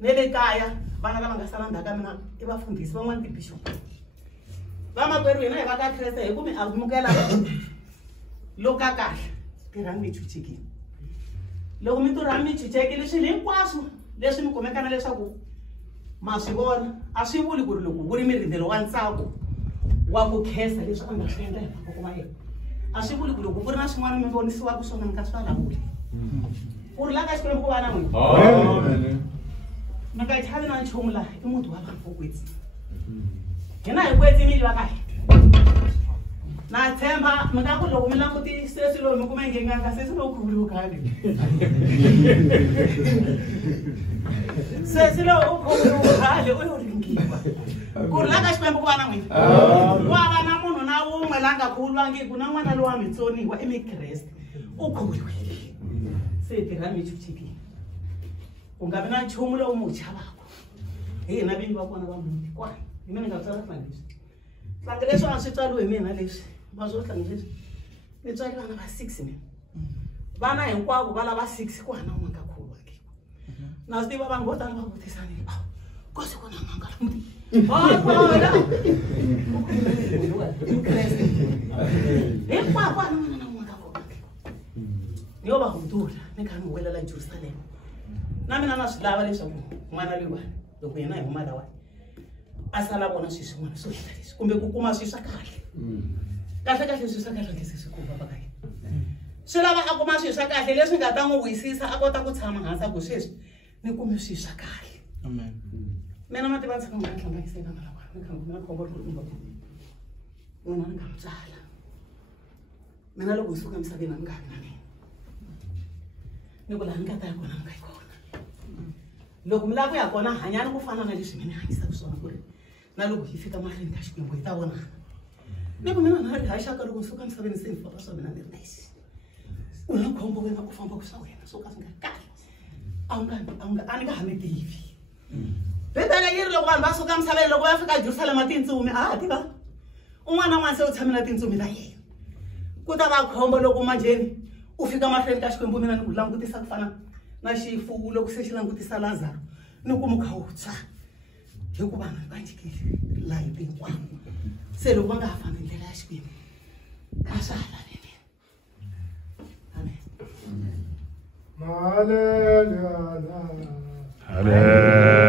Nele kaya vana lava nga salanga ka mina I vafundhisi van'wana tibishop vamakwerhu hina hi va ka Kreste hi ku mi amukela lo ka kahle tirhani mi chuchekile loko mi tirhani mi chuchekile swilo hinkwaswo leswi mi kumekana leswaku ma swi vona a swi vuli ku ri loko ku ri mirindelo wa ntsako wa ku khensa leswi a nga swi endla hi mavoko ma yena a swi vuli ku loko ku ri na swin'wana mi vonisiwaka swona mi ka swi vulavuli ku ri la ka Xikwembu ku va na n'wina Maka chavi na nchumu la I munhu wa vanhu kwetsi. Hina hi kwetsi mi va kahle. na tshemba mi nga ku loko mi langutise swilo mi kume ngenganga se swilo khulu khale se swilo khulu khale u yo ringiwa ku ri la ka Xikwembu ku va na n'wina ku va na munhu na wun'we la nga khulwangiku na n'wana lowa mitsoniwa i mikreste u khuluwile se tirhani mi chuchikile ku nga vi na nchumu lowu mi wu chavaka hi hina vinyi va kona va muti kwani hi mina ni nga tsala tlangi leswi tlangi leswi a swi tswaliwe hi mina leswi va swo tlangi leswi ni tswali vana va 6 mina vana hinkwavo va lava 6 ku hana n'wana ka khulwangiku na swi tiva vanhu vo tala va vutisani kosi ku na n'anga la muti hinkwavo ana n'wana na n'wana ka khulwangiku ni yo va hudula ni kha ni welela Jerusalema na mina na swi lava leswaku n'wana loyiwani loko yena hi huma lawani a sala vona swilo swin'wana swo hita leswi kumbe ku kuma swilo swa kahle kahle swilo swa kahle ngese swi kuma vaka swi lava a kuma swilo swa kahle leswi nga ta n'wi wisisa a kota ku tshama hansi ku sweswi ni kume swilo swa kahle amen mina ma tiva tshama nga hlanganiseka na lava ni khanga na khombo ri kumba n'wana ni nga mutsala mina loko suka misaveni ni nga vi na mina ni ku laha ni nga ta ya kona ni nga yi kona loko mi lava ku ya kona hanyani ku fana na leswi mina hanyisaka swona ku ri na loko hi fika mahlweni ka Xikwembu hi ta vonana ni ku mina na ri haxaka loko suka misaveni se ni famba swa mina ni ri nice u na khombo wena ku famba ku swa wena swo ka swi nga kahle a ni nga ha mi tivi bibele yi ri loko vanhu va suka misaveni loko va fika Jerusalema tintsumi a tiva un'wana na un'wana se u tshame na tintsumi ta yena ku ta va khombo loko manjeni u fika mahlweni ka Xikwembu mina ni ku langutisa ku fana na xifuwo loko se xi langutisa Lazaro ni ku mukha wu tshwa hikuva vanhu va njikile laha hi hinkwavo se loko va nga ha fambi ndlela ya Xikwembu a swa ha laveki amen Hallelujah. Hallelujah.